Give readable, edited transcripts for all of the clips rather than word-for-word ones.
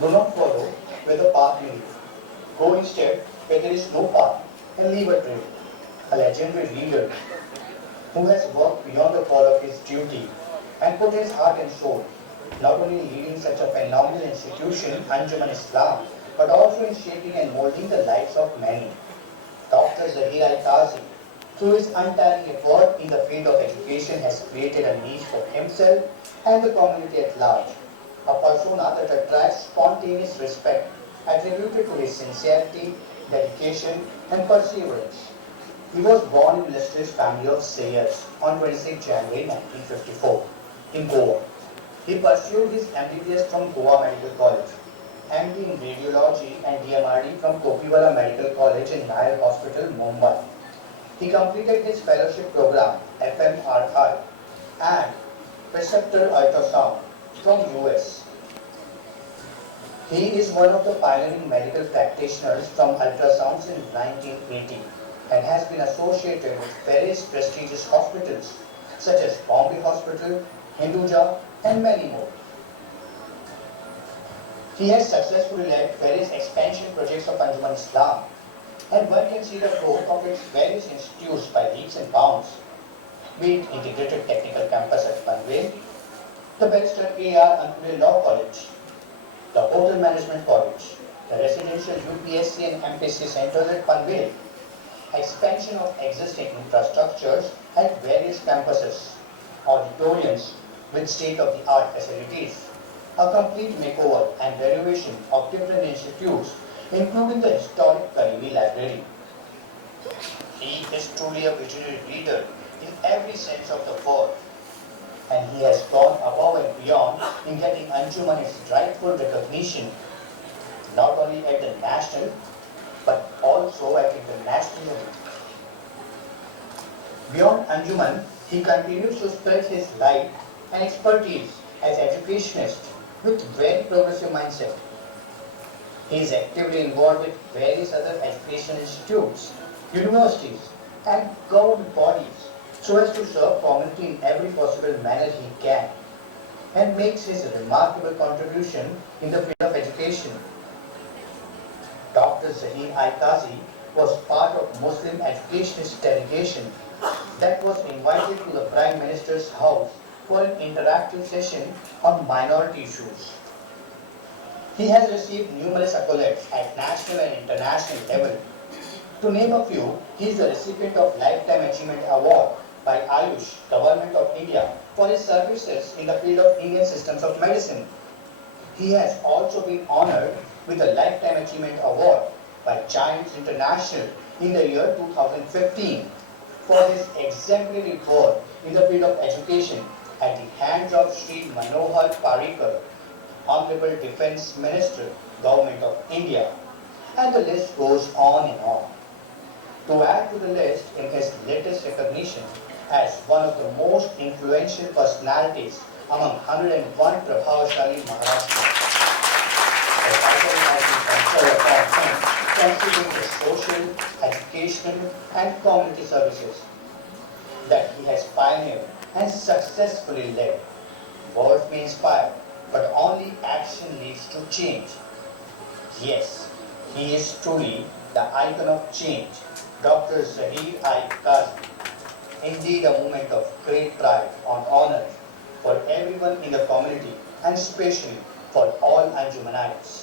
Do not follow where the path leads. Go instead where there is no path and leave a trail. A legendary leader who has worked beyond the call of his duty and put his heart and soul, not only in leading such a phenomenal institution, Anjuman Islam, but also in shaping and molding the lives of many. Dr. Zahir Al-Qazi, through his untiring effort in the field of education, has created a niche for himself and the community at large, a persona that attracts spontaneous respect attributed to his sincerity, dedication, and perseverance. He was born in illustrious family of Sayers on 26 January 1954 in Goa. He pursued his MBBS from Goa Medical College, MD in Radiology and DMRD from Kopiwala Medical College in Nile Hospital, Mumbai. He completed his fellowship program, FMRI, and preceptor ultrasound from US. He is one of the pioneering medical practitioners from ultrasounds in 1980 and has been associated with various prestigious hospitals such as Bombay Hospital, Hinduja, and many more. He has successfully led various expansion projects of Anjuman Islam, and one can see the growth of its various institutes by leaps and bounds, be it Integrated Technical Campus at Panvel, the Barrister A.R. Anpule Law College, the Hotel Management College, the residential UPSC and MPSC centers at Panvel, expansion of existing infrastructures at various campuses, auditoriums with state-of-the-art facilities, a complete makeover and renovation of different institutes, including the historic Karimi Library. He is truly a visionary leader in every sense of the word, and he has gone above and beyond in getting Anjuman its rightful recognition, not only at the national, but also at international level. Beyond Anjuman, he continues to spread his light and expertise as educationist with very progressive mindset. He is actively involved with various other education institutes, universities, and government bodies so as to serve community in every possible manner he can, and makes his remarkable contribution in the field of education. Dr. Zahir Al-Qazi was part of Muslim educationist delegation that was invited to the Prime Minister's house for an interactive session on minority issues. He has received numerous accolades at national and international level. To name a few, he is the recipient of Lifetime Achievement Award by Ayush, Government of India, for his services in the field of Indian systems of medicine. He has also been honored with the Lifetime Achievement Award by Giants International in the year 2015 for his exemplary work in the field of education at the hands of Sri Manohar Parrikar, Honorable Defence Minister, Government of India, and the list goes on and on. To add to the list in his latest recognition as one of the most influential personalities among 101 Prabhavashali Maharashtrians, the title has been conferred upon him considering the social, educational, and community services that he has pioneered and successfully led. Words may inspire, but only action leads to change. Yes, he is truly the icon of change, Dr. Zahir Al-Qazi. Indeed, a moment of great pride and honor for everyone in the community and especially for all Anjumanites.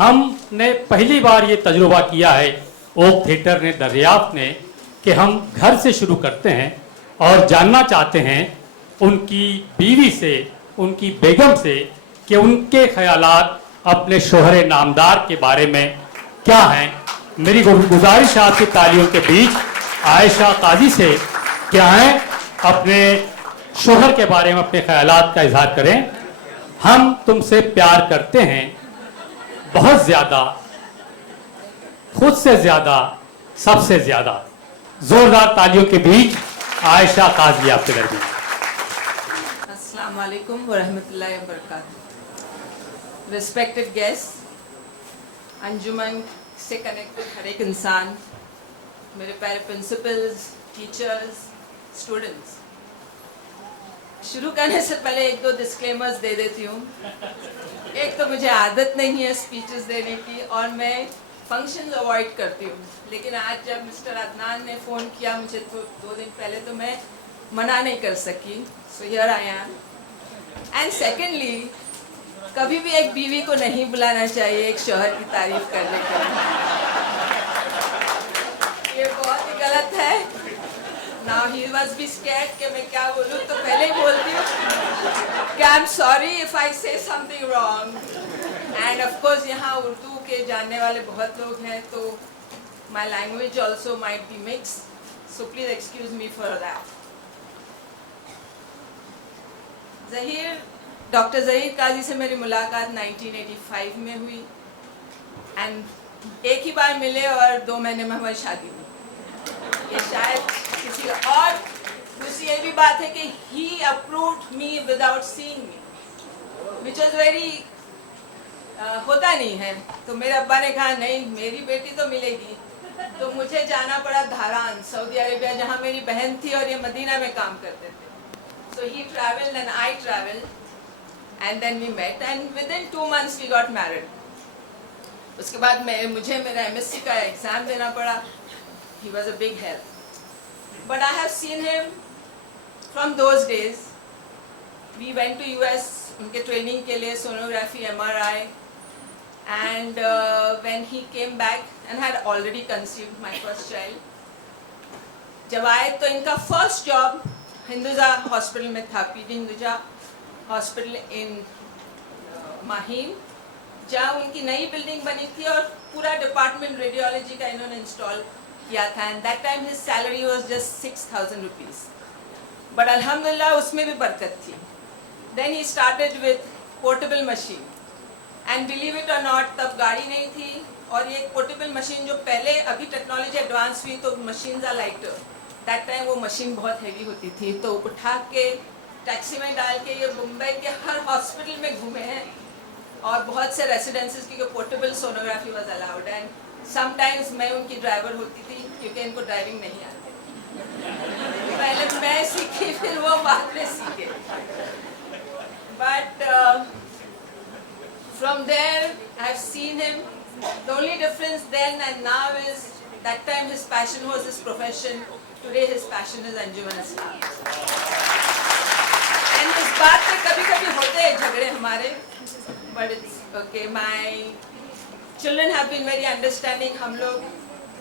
ہم نے پہلی بار یہ تجربہ کیا ہے اوک theatre نے دریافت نے کہ ہم گھر سے شروع کرتے ہیں اور جاننا چاہتے ہیں ان کی بیوی سے, ان کی بیگم سے کہ ان کے خیالات اپنے شوہر نامدار کے بارے میں کیا ہیں. میری گزارش آپ کی تالیوں کے بیچ عائشہ قاضی سے کیا ہیں اپنے شوہر کے بارے میں اپنے خیالات کا اظہار کریں. ہم تم سے پیار کرتے ہیں بہت زیادہ, خود سے زیادہ, سب سے زیادہ. زوردار تالیوں کے بیچ عائشہ قاضی آپ کے درمیان. السلام علیکم ورحمۃ اللہ وبرکاتہ. ریسپیکٹڈ گیسٹ, انجمن سے کنیکٹڈ ہر ایک انسان, میرے پیارے پرنسپلز, ٹیچرز, اسٹوڈنٹس. شروع کرنے سے پہلے ایک دو ڈسکلیمرز دے دیتی ہوں. ایک تو مجھے عادت نہیں ہے اسپیچز دینے کی اور میں فنکشنز اوائڈ کرتی ہوں, لیکن آج جب مسٹر عدنان نے فون کیا مجھے تو 2 دن پہلے تو میں منع نہیں کر سکی. So here I am. And secondly, کبھی بھی ایک بیوی کو نہیں بلانا چاہیے ایک شوہر کی تعریف کرنے کے لیے. یہ بہت ہی غلط ہے. Now he must be scared کہ میں کیا بولوں, تو پہلے ہی بولتی ہوں کہ I'm sorry if I say something wrong. And of course یہاں اردو کے جاننے والے بہت لوگ ہیں, تو my language also might be mixed. So please excuse me for that. Doctor Zaheer قاضی سے میری ملاقات 1985 میں ہوئی. اینڈ ایک ہی بار ملے اور 2 مہینے میں ہماری شادی ہوئی. یہ شاید کسی اور دوسری یہ بھی بات ہے کہ he approved me without seeing me, which was very ہوتا نہیں ہے. تو میرے ابا نے کہا نہیں میری بیٹی تو ملے گی, تو مجھے جانا پڑا دھاران, سعودی عربیہ, جہاں میری بہن تھی اور یہ مدینہ میں کام کرتے تھے. So he traveled and I traveled, and then we met, and within 2 months we got married. اس کے بعد مجھے میرا MSc کا ایگزام دینا پڑا. He was a big help. But I have seen him from those days. We went to US ان کے training کے لیے, sonography, MRI, and when he came back and had already conceived my first child. جب آئے تو ان کا first job Hinduja hospital میں تھا, P D Hinduja hospital in Mahim, جہاں ان کی نئی بلڈنگ بنی تھی اور پورا ڈپارٹمنٹ ریڈیولوجی کا انہوں نے انسٹال کیا تھا. And that time his salary was just 6,000 rupees, but الحمدللہ اس میں بھی برکت تھی. Then he started with portable machine, and believe it or not تب گاڑی نہیں تھی, اور یہ پورٹیبل مشین جو پہلے, ابھی ٹیکنالوجی ایڈوانس ہوئی تو machines are lighter, that time وہ مشین بہت ہیوی ہوتی تھی. تو اٹھا کے ٹیکسی میں ڈال کے یہ ممبئی کے ہر ہاسپٹل میں گھومے ہیں, اور بہت سے ریسیڈنسز کی portable sonography was allowed. And some times میں ان کی ڈرائیور ہوتی تھی کیونکہ ان کو ڈرائیونگ نہیں آتی. پہلے میں سیکھی, پھر وہ بعد میں سیکھے. But from there I have سین ہم. The only difference then and now is that time his passion was his profession. Today his passion is Anjuman Islam. And اس بات پہ کبھی کبھی ہوتے ہیں جھگڑے ہمارے, but it's okay. My children have been very understanding. ہم لوگ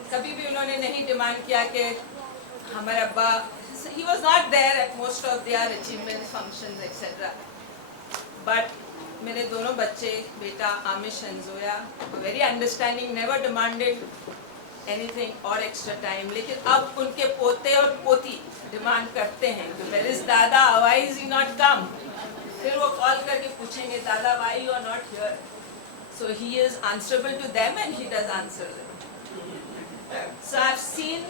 کبھی بھی انہوں نے نہیں ڈیمانڈ کیا کہ ہمارے ابا, he was not there at most of their achievements, functions, etc. But میرے دونوں بچے, بیٹا Aamish and Zoya, very understanding, never demanded anything اور ایکسٹرا ٹائم. لیکن اب ان کے پوتے اور پوتی ڈیمانڈ کرتے ہیں کہ ویئر از دادا, Y is he not come. پھر وہ کال کر کے پوچھیں گے دادا why you are not here. So he is answerable to them and he does answer them. So I have seen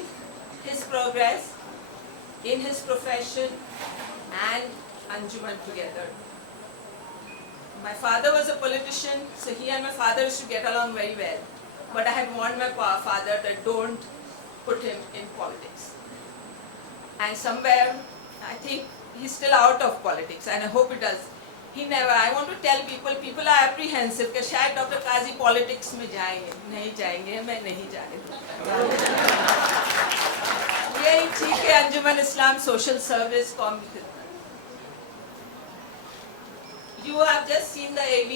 his progress in his profession and Anjuman together. My father was a politician, so he and my father used to get along very well. But I had warned my father that don't put him in politics. And somewhere, I think he's still out of politics, and I hope he does. He never, I want to tell people are apprehensive کہ شاید doctor قاضی politics میں جائیں گے. نہیں جائیں گے, میں نہیں جانے دوں. یہی ٹھیک ہے, انجمن اسلام سوشل سروس, قوم کی خدمت. You have just seen the AV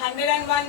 101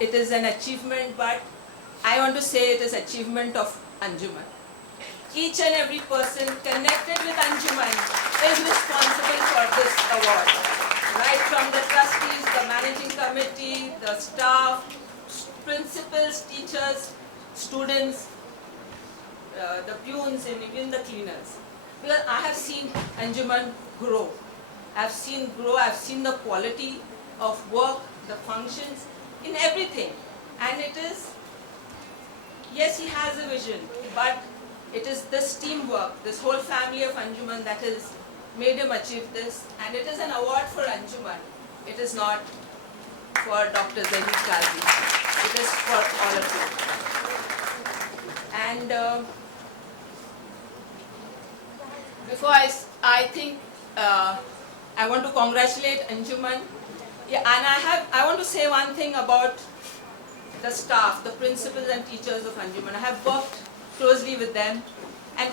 it is an achievement, but I want to say it is achievement of Anjuman. Each and every person connected with Anjuman is responsible for this award. Right from the trustees, the managing committee, the staff, principals, teachers, students, the peons, and even the cleaners. Because I have seen Anjuman grow. I've seen the quality of work, the functions, in everything. And it is, yes, he has a vision, but it is this teamwork, this whole family of Anjuman that has made him achieve this. And it is an award for Anjuman. It is not for Dr. Zahir Qazi. It is for all of you. And before I think I want to congratulate Anjuman. Yeah, and I want to say one thing about the staff, the principals and teachers of Anjuman. I have worked closely with them, and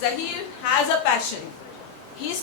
Zahir has a passion. His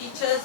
teachers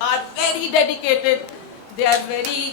are very dedicated. They are very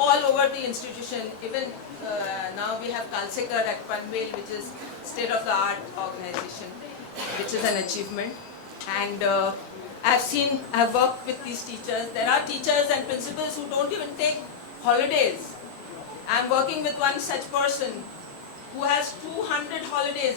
all over the institution. Even now we have Kalsekar at Panvel, which is state of the art organization, which is an achievement. And I've worked with these teachers. There are teachers and principals who don't even take holidays. I'm working with one such person who has 200 holidays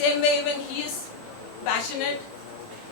Same way, even he is passionate.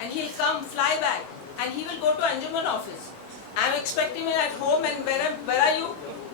and he'll come, fly back, and he will go to Anjuman office. I'm expecting him at home, and where are you?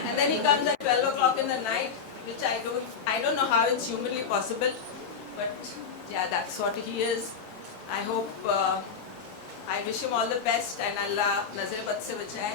And then he comes at 12 o'clock in the night, which I don't know how it's humanly possible, but yeah, that's what he is. I hope, I wish him all the best, and Allah nazar bad se bachaye,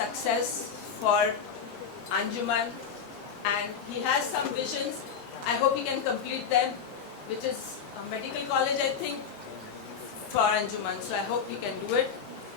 success for Anjuman. And he has some visions. I hope he can complete them, which is a medical college, I think, for Anjuman. So I hope he can do it.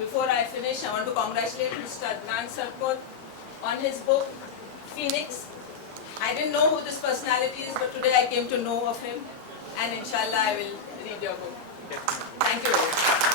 before I finish, I want to congratulate Mr. Adnan Sarkot on his book, Phoenix. I didn't know who this personality is, but today I came to know of him, and inshallah I will read your book. Thank you very much.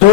2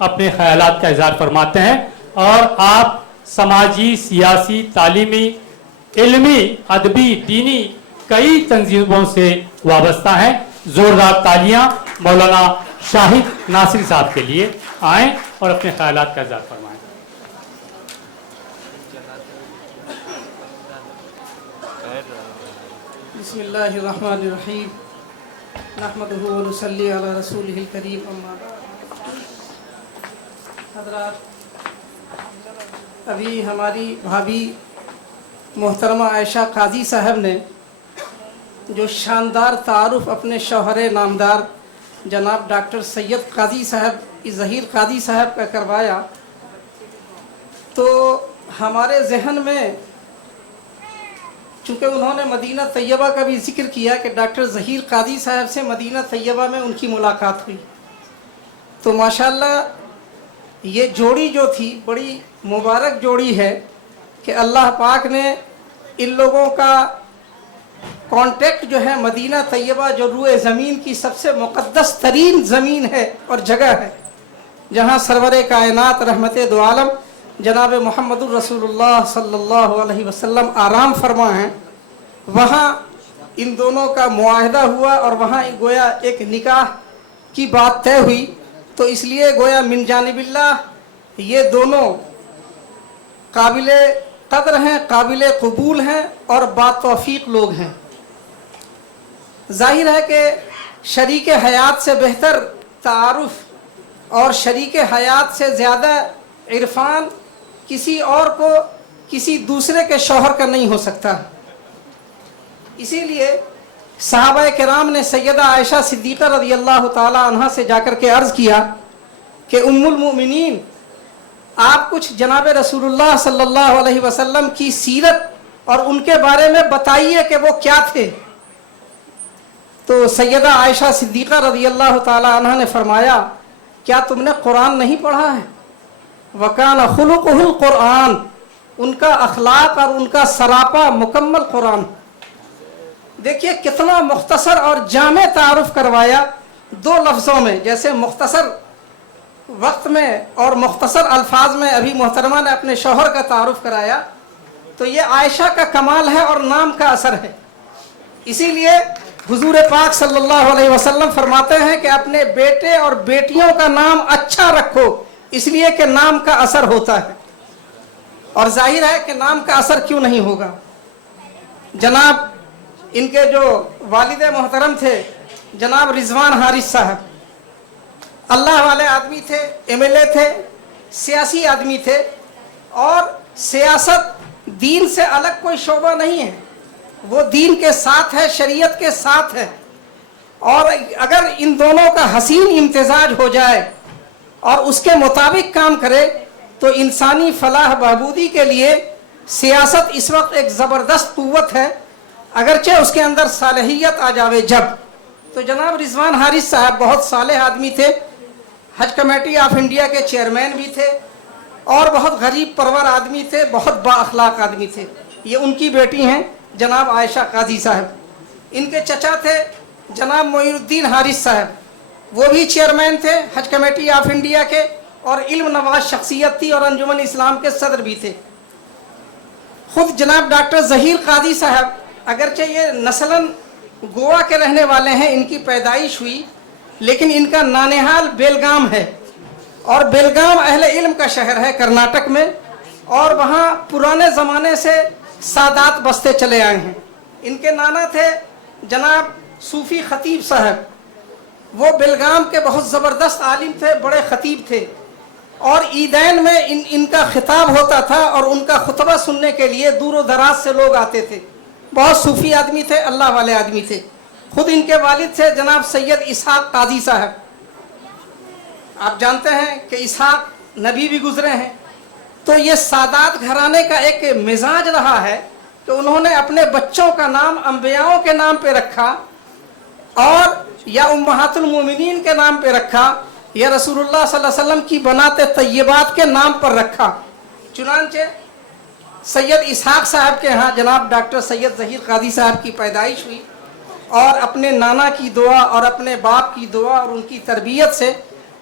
اپنے خیالات کا اظہار فرماتے ہیں اور آپ سماجی، سیاسی، تعلیمی، علمی، ادبی، دینی کئی تنظیموں سے وابستہ ہیں. زوردار تالیاں مولانا شاہد ناصری صاحب کے لیے. آئیں اور اپنے خیالات کا اظہار فرمائیں. بسم اللہ الرحمن الرحیم نحمدہ و نصلی علی رسولہ الکریم اما بعد. حضرات، ابھی ہماری بھابھی محترمہ عائشہ قاضی صاحب نے جو شاندار تعارف اپنے شوہر نامدار جناب ڈاکٹر سید قاضی صاحب ظہیر قاضی صاحب کا کروایا، تو ہمارے ذہن میں، چونکہ انہوں نے مدینہ طیبہ کا بھی ذکر کیا کہ ڈاکٹر ظہیر قاضی صاحب سے مدینہ طیبہ میں ان کی ملاقات ہوئی، تو ماشاءاللہ یہ جوڑی جو تھی بڑی مبارک جوڑی ہے کہ اللہ پاک نے ان لوگوں کا کانٹیکٹ جو ہے مدینہ طیبہ، جو روئے زمین کی سب سے مقدس ترین زمین ہے اور جگہ ہے، جہاں سرور کائنات رحمت دو عالم جناب محمد الرسول اللہ صلی اللہ علیہ وسلم آرام فرما ہیں، وہاں ان دونوں کا معاہدہ ہوا اور وہاں گویا ایک نکاح کی بات طے ہوئی. تو اس لیے گویا من جانب اللہ یہ دونوں قابل قدر ہیں، قابل قبول ہیں اور با توفیق لوگ ہیں. ظاہر ہے کہ شریک حیات سے بہتر تعارف اور شریک حیات سے زیادہ عرفان کسی اور کو کسی دوسرے کے شوہر کا نہیں ہو سکتا. اسی لیے صحابہ کرام نے سیدہ عائشہ صدیقہ رضی اللہ تعالی عنہا سے جا کر کے عرض کیا کہ ام المؤمنین، آپ کچھ جناب رسول اللہ صلی اللہ علیہ وسلم کی سیرت اور ان کے بارے میں بتائیے کہ وہ کیا تھے. تو سیدہ عائشہ صدیقہ رضی اللہ تعالی عنہا نے فرمایا، کیا تم نے قرآن نہیں پڑھا ہے؟ وَكَانَ خُلُقُهُ الْقُرْآنِ، ان کا اخلاق اور ان کا سراپا مکمل قرآن. دیکھیے کتنا مختصر اور جامع تعارف کروایا دو لفظوں میں. جیسے مختصر وقت میں اور مختصر الفاظ میں ابھی محترمہ نے اپنے شوہر کا تعارف کرایا، تو یہ عائشہ کا کمال ہے اور نام کا اثر ہے. اسی لیے حضور پاک صلی اللہ علیہ وسلم فرماتے ہیں کہ اپنے بیٹے اور بیٹیوں کا نام اچھا رکھو، اس لیے کہ نام کا اثر ہوتا ہے. اور ظاہر ہے کہ نام کا اثر کیوں نہیں ہوگا. جناب ان کے جو والد محترم تھے جناب رضوان حارث صاحب، اللہ والے آدمی تھے، MLA تھے، سیاسی آدمی تھے، اور سیاست دین سے الگ کوئی شعبہ نہیں ہے، وہ دین کے ساتھ ہے، شریعت کے ساتھ ہے. اور اگر ان دونوں کا حسین امتزاج ہو جائے اور اس کے مطابق کام کرے تو انسانی فلاح بہبودی کے لیے سیاست اس وقت ایک زبردست قوت ہے، اگرچہ اس کے اندر صالحیت آ جاوے جب. تو جناب رضوان حارث صاحب بہت صالح آدمی تھے، حج کمیٹی آف انڈیا کے چیئرمین بھی تھے، اور بہت غریب پرور آدمی تھے، بہت با اخلاق آدمی تھے. یہ ان کی بیٹی ہیں جناب عائشہ قاضی صاحب. ان کے چچا تھے جناب معین الدین حارث صاحب، وہ بھی چیئرمین تھے حج کمیٹی آف انڈیا کے، اور علم نواز شخصیت تھی اور انجمن اسلام کے صدر بھی تھے. خود جناب ڈاکٹر ظہیر قاضی صاحب، اگرچہ یہ نسلاً گوا کے رہنے والے ہیں، ان کی پیدائش ہوئی، لیکن ان کا نانحال بیلگام ہے، اور بیلگام اہل علم کا شہر ہے کرناٹک میں، اور وہاں پرانے زمانے سے سادات بستے چلے آئے ہیں. ان کے نانا تھے جناب صوفی خطیب صاحب، وہ بیلگام کے بہت زبردست عالم تھے، بڑے خطیب تھے، اور عیدین میں ان کا خطاب ہوتا تھا اور ان کا خطبہ سننے کے لیے دور و دراز سے لوگ آتے تھے. بہت صوفی آدمی تھے، اللہ والے آدمی تھے. خود ان کے والد تھے جناب سید اسحاق قاضی صاحب. آپ جانتے ہیں کہ اسحاق نبی بھی گزرے ہیں. تو یہ سادات گھرانے کا ایک مزاج رہا ہے کہ انہوں نے اپنے بچوں کا نام انبیاؤں کے نام پہ رکھا، اور یا امہات المومنین کے نام پہ رکھا، یا رسول اللہ صلی اللہ علیہ وسلم کی بنات طیبات کے نام پر رکھا. چنانچہ سید اسحاق صاحب کے ہاں جناب ڈاکٹر سید ظہیر قاضی صاحب کی پیدائش ہوئی، اور اپنے نانا کی دعا اور اپنے باپ کی دعا اور ان کی تربیت سے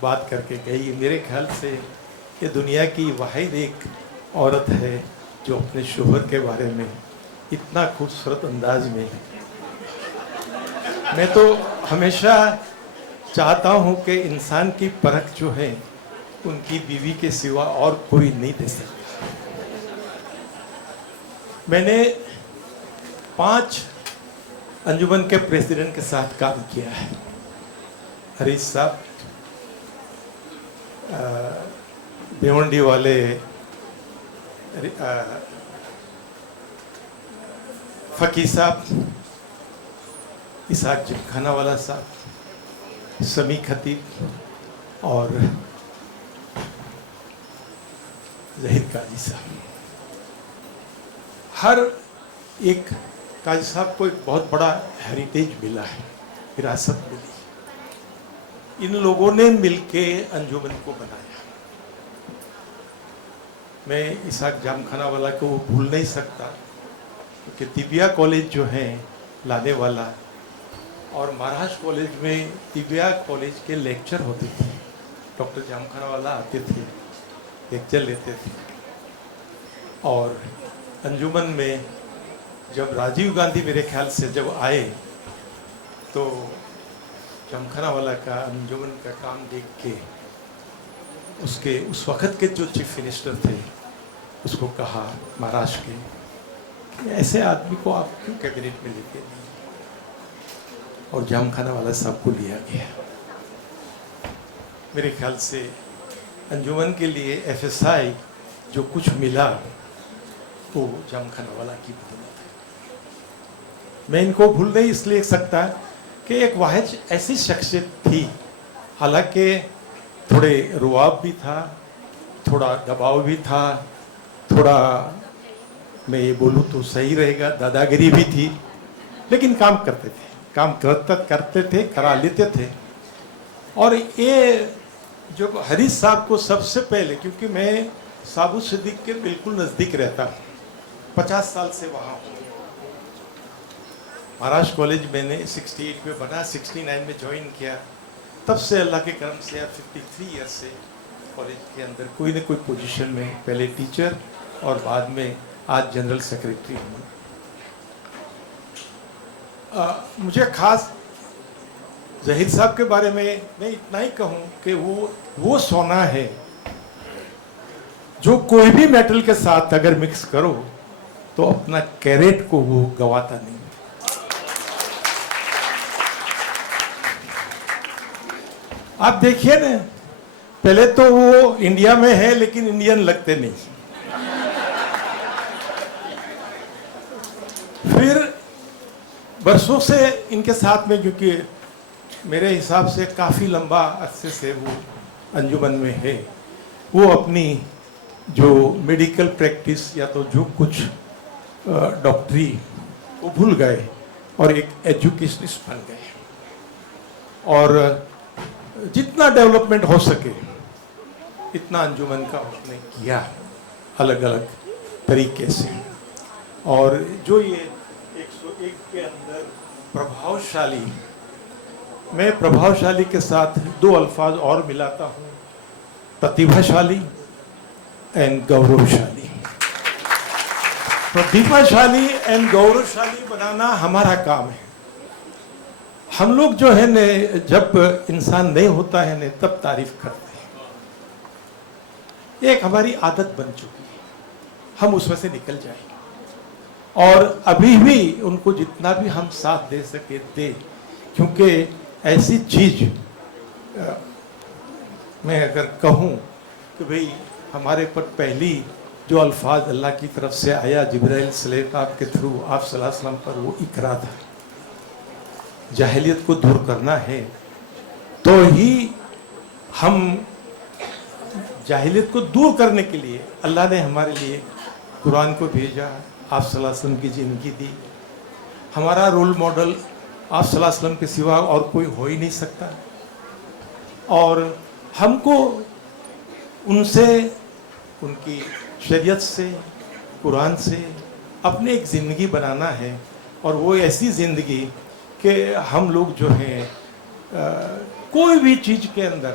بات کر کے گئی. میرے خیال سے یہ دنیا کی واحد ایک عورت ہے جو اپنے شوہر کے بارے میں اتنا خوبصورت انداز میں. میں تو ہمیشہ چاہتا ہوں کہ انسان کی پرکھ جو ہے ان کی بیوی کے سوا اور کوئی نہیں دے سکتا. میں نے 5 انجمن کے پریزیڈنٹ کے ساتھ کام کیا ہے. حریث صاحب، بھیونڈی والے فقی صاحب، اسحاق جمخانہ والا صاحب، سمیع خطیب اور ظہیر قاضی صاحب. ہر ایک قاضی صاحب کو ایک بہت بڑا ہیریٹیج ملا ہے، وراثت ملی. ان لوگوں نے مل کے انجمن کو بنایا. میں اسحاق جمخانہ والا کو بھول نہیں سکتا کیونکہ طبیہ کالج جو ہیں لانے والا اور مہاراشٹر کالج میں طبیہ کالج کے لیکچر ہوتے تھے. ڈاکٹر جمخانہ والا آتے تھے، لیکچر لیتے تھے. اور انجمن میں جب راجیو گاندھی میرے خیال سے جب آئے تو جمخانہ والا کا انجمن کا کام دیکھ کے اس وقت کے جو چیف منسٹر تھے اس کو کہا مہاراشٹر کے کہ ایسے آدمی کو آپ کیوں کیبنٹ میں لیتے نہیں. اور جمخانہ والا صاحب کو لیا گیا. میرے خیال سے انجمن کے لیے FSI جو کچھ ملا وہ جمخانہ والا کی بدولت ہے. میں ان کو بھول نہیں اس لیے سکتا کہ ایک واحد ایسی شخصیت تھی، حالانکہ تھوڑے رواب بھی تھا، تھوڑا دباؤ بھی تھا، تھوڑا میں یہ بولوں تو صحیح رہے گا داداگری بھی تھی، لیکن کام کرتے تھے، کام کرتے تھے، کرا لیتے تھے. اور یہ جو حریث صاحب کو سب سے پہلے، کیونکہ میں سابو صدیق کے بالکل نزدیک رہتا ہوں، 50 سال سے وہاں ہوں. مہاراشٹر کالج میں نے 68 میں بنا، 69 میں جوائن کیا. تب سے اللہ کے کرم سے 53 ایئر سے کالج کے اندر کوئی نہ کوئی پوزیشن میں، پہلے ٹیچر اور بعد میں آج جنرل سیکریٹری ہوں. مجھے خاص ظہیر صاحب کے بارے میں اتنا ہی کہوں کہ وہ سونا ہے جو کوئی بھی میٹل کے ساتھ اگر مکس کرو تو اپنا کیریٹ کو وہ گواتا نہیں. آپ دیکھیے نا، پہلے تو وہ انڈیا میں ہے لیکن انڈین لگتے نہیں. پھر برسوں سے ان کے ساتھ میں، کیونکہ میرے حساب سے کافی لمبا عرصے سے وہ انجمن میں ہے، وہ اپنی جو میڈیکل پریکٹس یا تو جو کچھ ڈاکٹری وہ بھول گئے اور ایک ایجوکیشنسٹ بن گئے. اور جتنا ڈیولپمنٹ ہو سکے اتنا انجمن کا اس نے کیا الگ الگ طریقے سے. اور جو یہ 101 کے اندر پربھاوشالی، میں پربھاوشالی کے ساتھ 2 الفاظ اور ملاتا ہوں، پرتیبھاشالی اینڈ گوروشالی. پرتیبھاشالی اینڈ گوروشالی بنانا ہمارا کام ہے. ہم لوگ جو ہے نا جب انسان نہیں ہوتا ہے نا تب تعریف کرتے ہیں. ایک ہماری عادت بن چکی ہے، ہم اس میں سے نکل جائیں. اور ابھی بھی ان کو جتنا بھی ہم ساتھ دے سکے دے، کیونکہ ایسی چیز میں اگر کہوں کہ بھئی ہمارے پر پہلی جو الفاظ اللہ کی طرف سے آیا جبرائیل السلام آپ کے تھرو آپ صلی اللہ علیہ وسلم پر، وہ اقرا تھا. جاہلیت کو دور کرنا ہے تو ہی ہم جاہلیت کو دور کرنے کے لیے اللہ نے ہمارے لیے قرآن کو بھیجا، آپ صلی اللہ علیہ وسلم کی زندگی دی. ہمارا رول ماڈل آپ صلی اللہ علیہ وسلم کے سوا اور کوئی ہو ہی نہیں سکتا. اور ہم کو ان سے، ان کی شریعت سے، قرآن سے اپنے ایک زندگی بنانا ہے. اور وہ ایسی زندگی کہ ہم لوگ جو ہیں کوئی بھی چیز کے اندر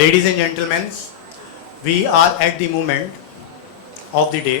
Ladies and gentlemen, we are at the moment of the day.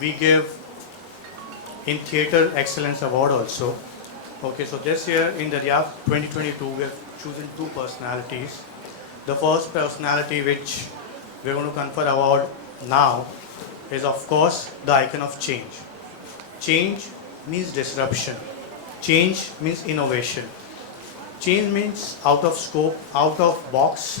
we give in theatre excellence award also. Okay, so this year in Dariyaft 2022 we have chosen two personalities. The first personality which we're going to confer award now is of course the icon of change. Change means disruption. Change means innovation. Change means out of scope, out of box,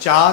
4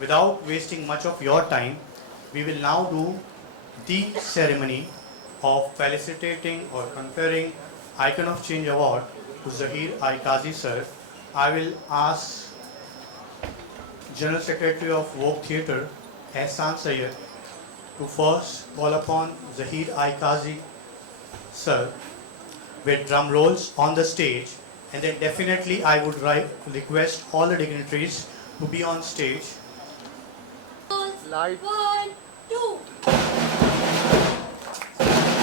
without wasting much of your time, we will now do the ceremony of felicitating or conferring Icon of Change Award to Zahir I. Qazi sir. I will ask General Secretary of Vogue Theatre, Ehsan Sayyed, to first call upon Zahir I. Qazi sir with drum rolls on the stage, and then definitely I would request all the dignitaries to be on stage. Light. 1, 2.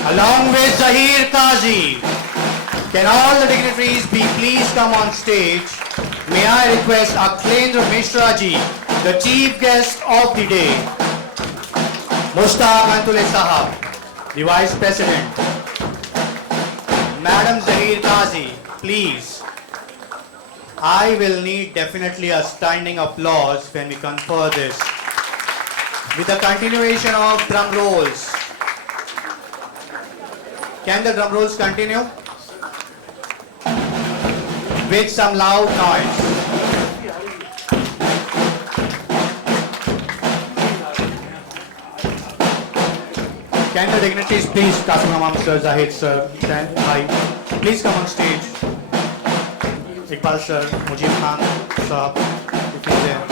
Along with Zahir Qazi, can all the dignitaries be please come on stage? May I request Akhlendra Mishra ji, the chief guest of the day, Mushtaq Antule Sahab, the vice president, Madam Zahir Qazi, please. I will need definitely a standing applause when we confer this. With the continuation of drum rolls. Can the drum rolls continue? With some loud noise. Can the dignitaries please, Qasim Imam sir, Zahid sir, stand high. Please come on stage. Iqbal sir, Mujib Khan sahab, if he's there.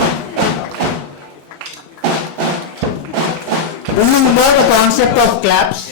Do you know the concept of claps?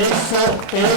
101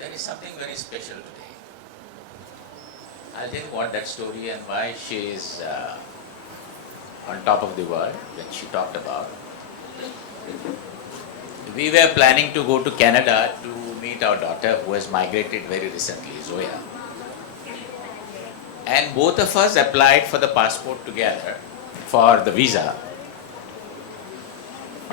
There is something very special today. I'll tell you what that story and why she is on top of the world when she talked about. We were planning to go to Canada to meet our daughter who has migrated very recently, Zoya. And both of us applied for the passport together for the visa.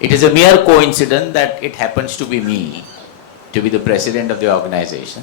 It is a mere coincidence that it happens to be me to be the president of the organization.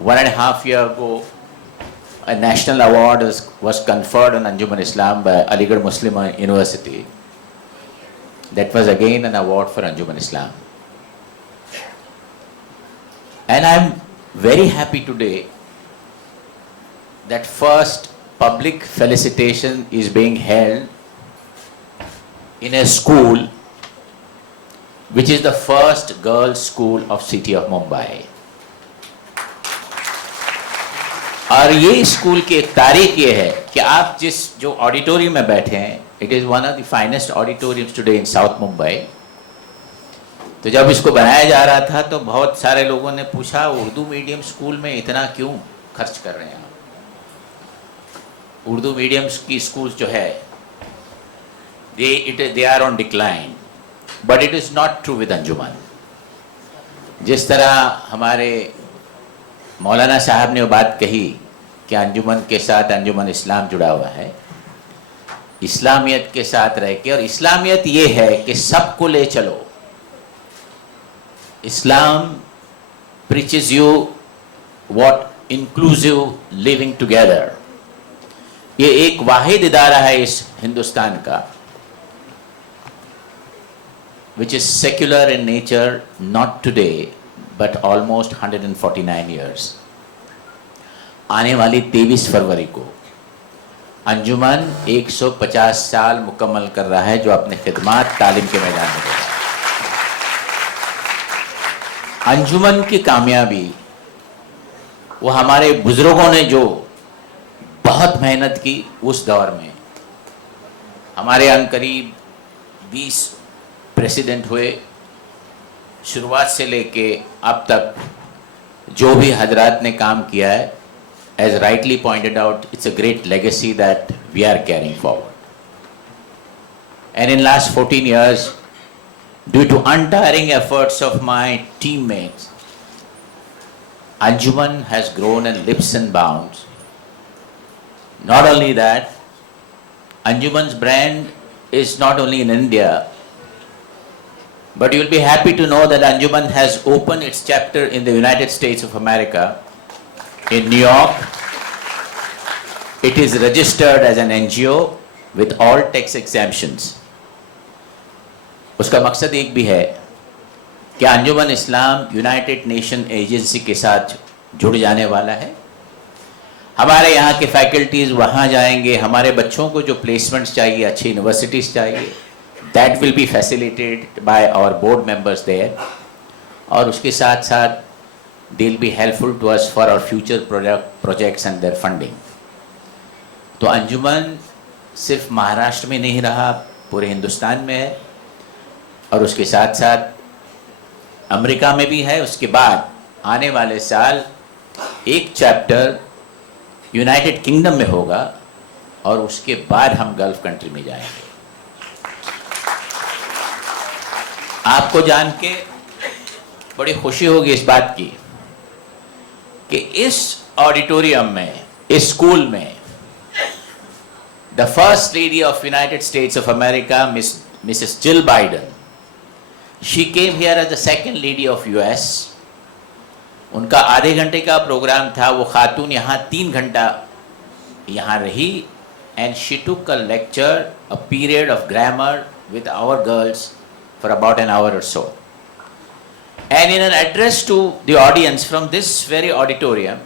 1.5 years ago a national award was conferred on Anjuman Islam by Aligarh Muslim University. That was again an award for Anjuman Islam. And I'm very happy today that first public felicitation is being held in a school which is the first girls' school of city of Mumbai. اور یہ school کی ایک تاریخ یہ ہے کہ آپ جو آڈیٹوریم میں بیٹھے ہیں, it is one of the finest auditoriums today in south Mumbai. تو جب اس کو بنایا جا رہا تھا تو بہت سارے لوگوں نے پوچھا اردو میڈیم اسکول میں اتنا کیوں خرچ کر رہے ہیں آپ؟ اردو میڈیم کی اسکولس جو ہے they are on decline, but it is not true with انجمن. جس طرح ہمارے مولانا صاحب نے وہ بات کہی کہ انجمن کے ساتھ انجمن اسلام جڑا ہوا ہے, اسلامیت کے ساتھ رہ کے, اور اسلامیت یہ ہے کہ سب کو لے چلو. اسلام preaches you what inclusive living together. یہ ایک واحد ادارہ ہے اس ہندوستان کا which is secular in nature, not today but almost 149 years. آنے والی 23 فروری کو انجمن 150 سال مکمل کر رہا ہے جو اپنے خدمات تعلیم کے میدان میں دے رہا ہے. انجمن کی کامیابی وہ ہمارے بزرگوں نے جو بہت محنت کی اس دور میں. ہمارے عنقریب 20 پریسیڈنٹ ہوئے, شروعات سے لے کے اب تک جو بھی حضرات نے کام کیا ہے, as rightly pointed out, it's a great legacy that we are carrying forward. And in last 14 years, due to untiring efforts of my teammates, Anjuman has grown in leaps and bounds. Not only that, Anjuman's brand is not only in India, but you will be happy to know that Anjuman has opened its chapter in the United States of America, in New York. It is registered as an NGO with all tax exemptions. اس کا مقصد ایک بھی ہے کہ انجمن اسلام United nation agency کے ساتھ جڑ جانے والا ہے. ہمارے یہاں کے فیکلٹیز وہاں جائیں گے, ہمارے بچوں کو جو پلیسمنٹس چاہیے, اچھی یونیورسٹیز چاہیے, that will be facilitated by our board members there. اور اس کے ساتھ ساتھ they'll be helpful to us for our future projects and their funding. تو انجمن صرف مہاراشٹر میں نہیں رہا, پورے ہندوستان میں ہے, اور اس کے ساتھ ساتھ امریکہ میں بھی ہے. اس کے بعد آنے والے سال ایک چیپٹر یونائٹڈ کنگڈم میں ہوگا, اور اس کے بعد ہم گلف کنٹری میں جائیں گے. آپ کو جان کے بڑی خوشی ہوگی اس بات کی کہ اس آڈیٹوریم میں, اس اسکول میں, the first lady of United States of America, Mrs. Jill Biden, she came here as the second lady of US. ان کا آدھے گھنٹے کا پروگرام تھا, وہ خاتون یہاں 3 گھنٹہ یہاں رہی, and she took a lecture, a period of grammar with our girls for about an hour or so. And in an address to the audience from this very auditorium,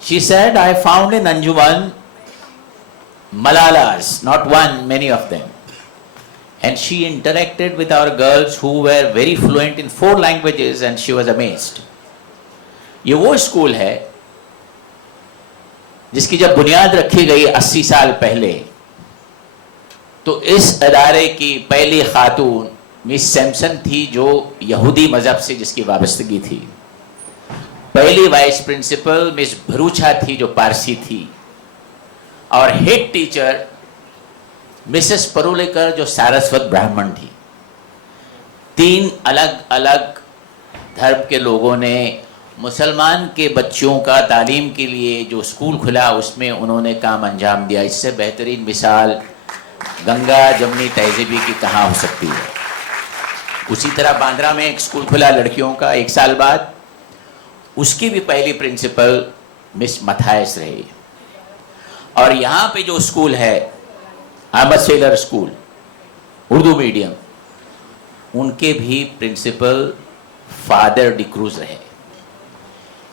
she said, I found in Anjuman Malalas, not one, many of them. And she interacted with our girls who were very fluent in 4 languages, and she was amazed. یہ وہ school ہے جس کی جب بنیاد رکھی گئی 80 سال پہلے, تو اس ادارے کی پہلی خاتون مس سیمسن تھی جو یہودی مذہب سے جس کی وابستگی تھی. پہلی وائس پرنسپل مس بھروچا تھی جو پارسی تھی, اور ہیڈ ٹیچر مسز پرولیکر جو سارسوت برہمن تھی. 3 الگ الگ دھرم کے لوگوں نے مسلمان کے بچوں کا تعلیم کے لیے جو اسکول کھلا اس میں انہوں نے کام انجام دیا. اس سے بہترین مثال گنگا جمنی تہذیبی کی کہاں ہو سکتی ہے. اسی طرح باندرا میں ایک اسکول کھلا لڑکیوں کا 1 سال بعد, اس کی بھی پہلی پرنسپل مس متھائس رہی. اور یہاں پہ جو اسکول ہے احمد سیلر اسکول اردو میڈیم, ان کے بھی پرنسپل فادر ڈی کروز رہے.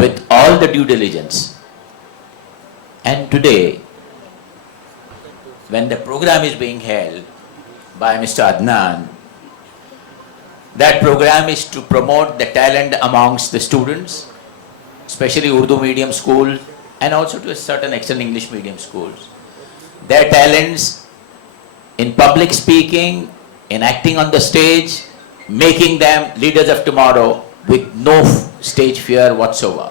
with all the due diligence. And today, when the program is being held by Mr. Adnan, that program is to promote the talent amongst the students, especially Urdu medium schools and also to a certain extent English medium schools. Their talents in public speaking, in acting on the stage, making them leaders of tomorrow with no stage fear whatsoever.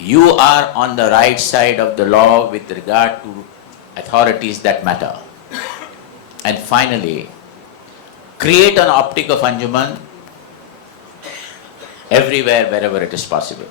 you are on the right side of the law with regard to authorities that matter. And finally, create an optic of Anjuman everywhere wherever it is possible.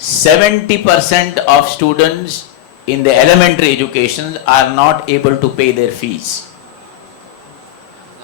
70% of students in the elementary education are not able to pay their fees.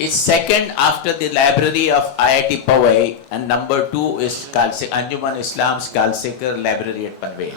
is second after the library of IIT Powai and number 2 is Anjuman Islam's Kalsekar Library at Panvel.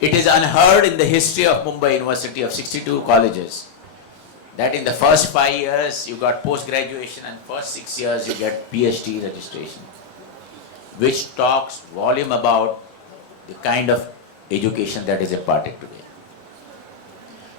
It is unheard in the history of Mumbai University of 62 colleges that in the first 5 years you got post graduation and first 6 years you get PhD registration, which talks volume about the kind of education that is imparted today.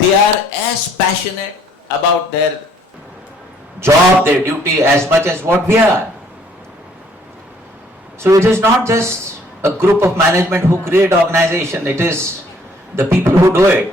they are as passionate about their job, their duty as much as what we are. So it is not just a group of management who create organization, it is the people who do it.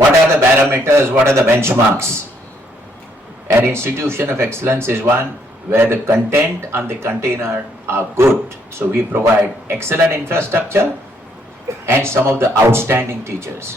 what are the parameters, what are the benchmarks? An institution of excellence is one where the content and the container are good. So we provide excellent infrastructure and some of the outstanding teachers.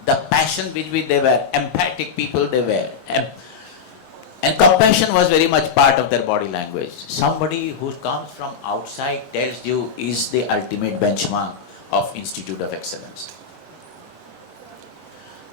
the passion which they were, emphatic people they were, and compassion was very much part of their body language. Somebody who comes from outside tells you is the ultimate benchmark of Institute of Excellence.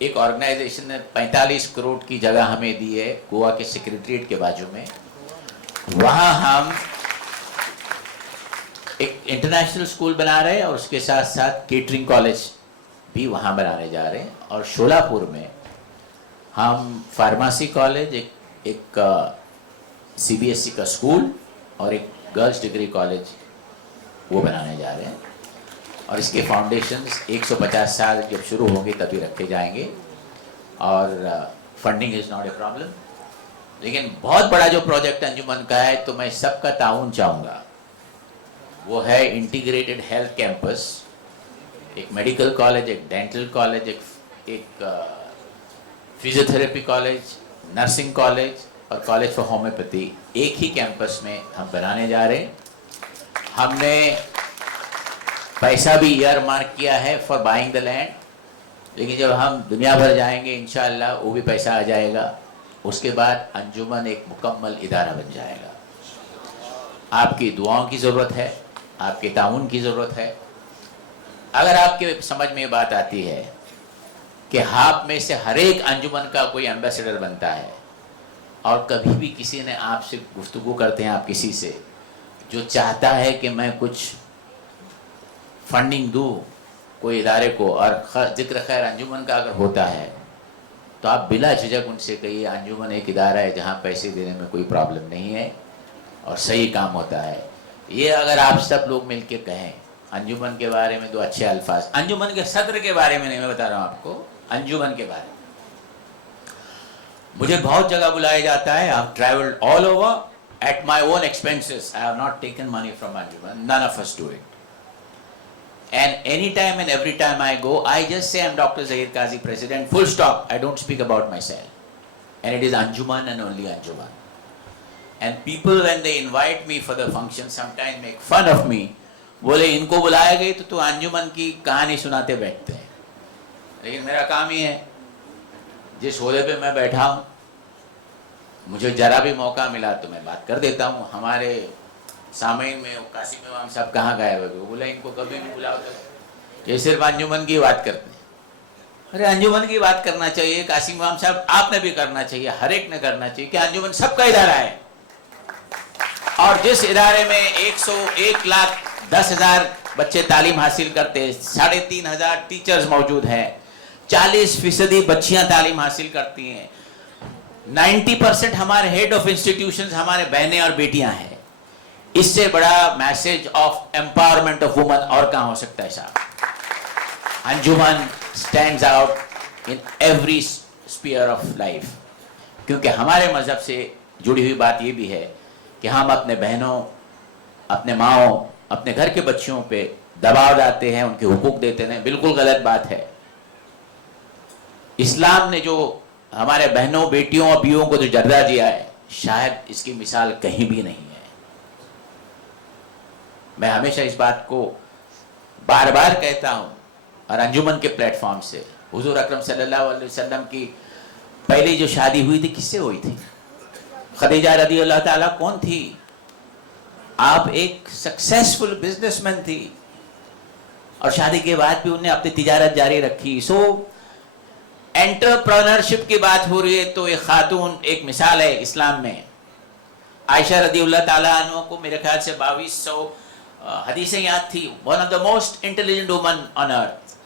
ایک organization نے 45 کروڑ کی جگہ ہمیں دی ہے گوا کے secretariat کے بازو میں. وہاں ہم ایک انٹرنیشنل اسکول بنا رہے ہیں اور اس کے ساتھ ساتھ کیٹرنگ کالج بھی وہاں بنانے جا رہے ہیں. اور شولاپور میں ہم فارمیسی کالج, ایک CBSE کا اسکول اور ایک گرلس ڈگری کالج وہ بنانے جا رہے ہیں. اور اس کے فاؤنڈیشنز 150 سال جب شروع ہوں گے تبھی رکھے جائیں گے. اور funding is not a problem. لیکن بہت بڑا جو پروجیکٹ انجمن کا ہے تو میں سب کا تعاون چاہوں گا. وہ ہے انٹیگریٹڈ ہیلتھ کیمپس, ایک میڈیکل کالج, ایک ڈینٹل کالج, ایک فزیوتھراپی کالج, نرسنگ کالج اور کالج فار ہومیوپیتھی ایک ہی کیمپس میں ہم بنانے جا رہے ہیں. ہم نے پیسہ بھی ایئر مارک کیا ہے فار بائنگ دا لینڈ, لیکن جب ہم دنیا بھر جائیں گے انشاءاللہ وہ بھی پیسہ آ جائے گا. اس کے بعد انجمن ایک مکمل ادارہ بن جائے گا. آپ کی دعاؤں کی ضرورت ہے, آپ کے تعاون کی ضرورت ہے. اگر آپ کے سمجھ میں یہ بات آتی ہے کہ آپ میں سے ہر ایک انجمن کا کوئی ایمبیسڈر بنتا ہے اور کبھی بھی کسی نے آپ سے گفتگو کرتے ہیں, آپ کسی سے جو چاہتا ہے کہ میں کچھ فنڈنگ دوں کوئی ادارے کو, اور ذکر خیر انجمن کا اگر ہوتا ہے تو آپ بلا جھجک ان سے کہیے انجمن ایک ادارہ ہے جہاں پیسے دینے میں کوئی پرابلم نہیں ہے اور صحیح کام ہوتا ہے. یہ اگر آپ سب لوگ مل کے کہیں انجمن کے بارے میں 2 اچھے الفاظ, انجمن کے صدر کے بارے میں نہیں, میں بتا رہا ہوں آپ کو انجمن کے بارے میں. مجھے بہت جگہ بلایا جاتا ہے. I have traveled all over at my own expenses. I have not taken money from Anjuman. None of us do it. And anytime and every time I go, I just say I'm Dr. Zahir Qazi, President, full stop. I don't speak about myself. And it is Anjuman and only Anjuman. And people when they invite me for the function sometimes make fun of me. بولے ان کو بلایا گئی تو انجمن کی کہانی سناتے بیٹھتے ہیں. لیکن میرا کام یہ ہے جس عہدے پہ میں بیٹھا ہوں مجھے ذرا بھی موقع ملا تو میں بات کر دیتا ہوں. ہمارے سامعین میں قاسم امام صاحب کہاں گئے ہوئے, وہ بولا ان کو کبھی بھی بلاؤ تو یہ صرف انجمن کی بات کرتے ہیں. ارے انجمن کی بات کرنا چاہیے قاسم امام صاحب, آپ نے بھی کرنا چاہیے, ہر ایک نے کرنا چاہیے کہ انجمن سب کا ادارہ ہے. اور جس ادارے میں 1,10,000 بچے تعلیم حاصل کرتے, 3,500 ٹیچرز موجود ہیں, 40% بچیاں تعلیم حاصل کرتی ہیں, 90% ہمارے ہیڈ آف انسٹیٹیوشنز ہمارے بہنیں اور بیٹیاں ہیں. اس سے بڑا message of empowerment of women اور کہاں ہو سکتا ہے صاحب. Anjuman stands out in every sphere of life, کیونکہ ہمارے مذہب سے جڑی ہوئی بات یہ بھی ہے کہ ہم اپنے بہنوں, اپنے ماؤں, اپنے گھر کے بچوں پہ دباؤ ڈالتے ہیں, ان کے حقوق دیتے ہیں. بالکل غلط بات ہے. اسلام نے جو ہمارے بہنوں, بیٹیوں اور بیووں کو جو درجہ دیا ہے شاید اس کی مثال کہیں بھی نہیں ہے. میں ہمیشہ اس بات کو بار بار کہتا ہوں اور انجمن کے پلیٹ فارم سے, حضور اکرم صلی اللہ علیہ وسلم کی پہلی جو شادی ہوئی تھی کس سے ہوئی تھی؟ خدیجہ رضی اللہ تعالیٰ کون تھی؟ آپ ایک سکسیسفل بزنس مین تھی اور شادی کے بعد بھی انہوں نے اپنی تجارت جاری رکھی. سو انٹرپرینرشپ کی بات ہو رہی ہے تو ایک خاتون ایک مثال ہے اسلام میں. عائشہ رضی اللہ تعالیٰ عنہ کو میرے خیال سے 2200 حدیثیں یاد تھی. One of the most intelligent women on earth.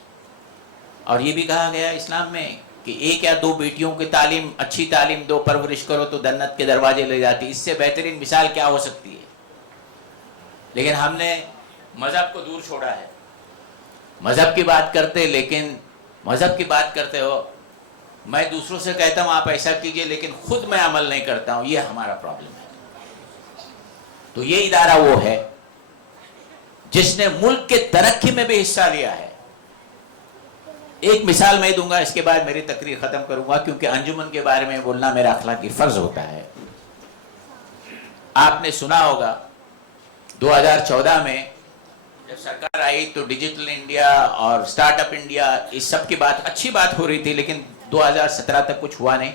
اور یہ بھی کہا گیا اسلام میں کہ 1 یا 2 بیٹیوں کی تعلیم, اچھی تعلیم دو, پرورش کرو تو جنت کے دروازے لے جاتی. اس سے بہترین مثال کیا ہو سکتی ہے؟ لیکن ہم نے مذہب کو دور چھوڑا ہے. مذہب کی بات کرتے, لیکن مذہب کی بات کرتے ہو میں دوسروں سے کہتا ہوں آپ ایسا کیجئے لیکن خود میں عمل نہیں کرتا ہوں. یہ ہمارا پرابلم ہے. تو یہ ادارہ وہ ہے جس نے ملک کے ترقی میں بھی حصہ لیا ہے. ایک مثال میں دوں گا, اس کے بعد میری تقریر ختم کروں گا, کیونکہ انجمن کے بارے میں بولنا میرا اخلاقی فرض ہوتا ہے. آپ نے سنا ہوگا 2014 میں جب سرکار آئی تو ڈیجیٹل انڈیا اور سٹارٹ اپ انڈیا اس سب کی بات اچھی بات ہو رہی تھی, لیکن 2017 تک کچھ ہوا نہیں.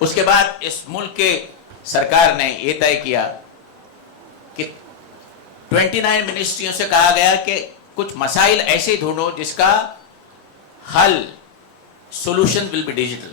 اس کے بعد اس ملک کے سرکار نے یہ طے کیا کہ 29 منسٹریوں سے کہا گیا کہ کچھ مسائل ایسے ڈھونڈو جس کا حل solution will be digital.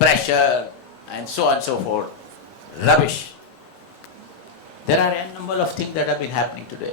pressure and so on and so forth, rubbish. There are a number of things that have been happening today.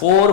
4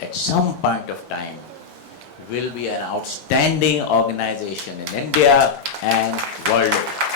at some point of time will be an outstanding organization in India and world over.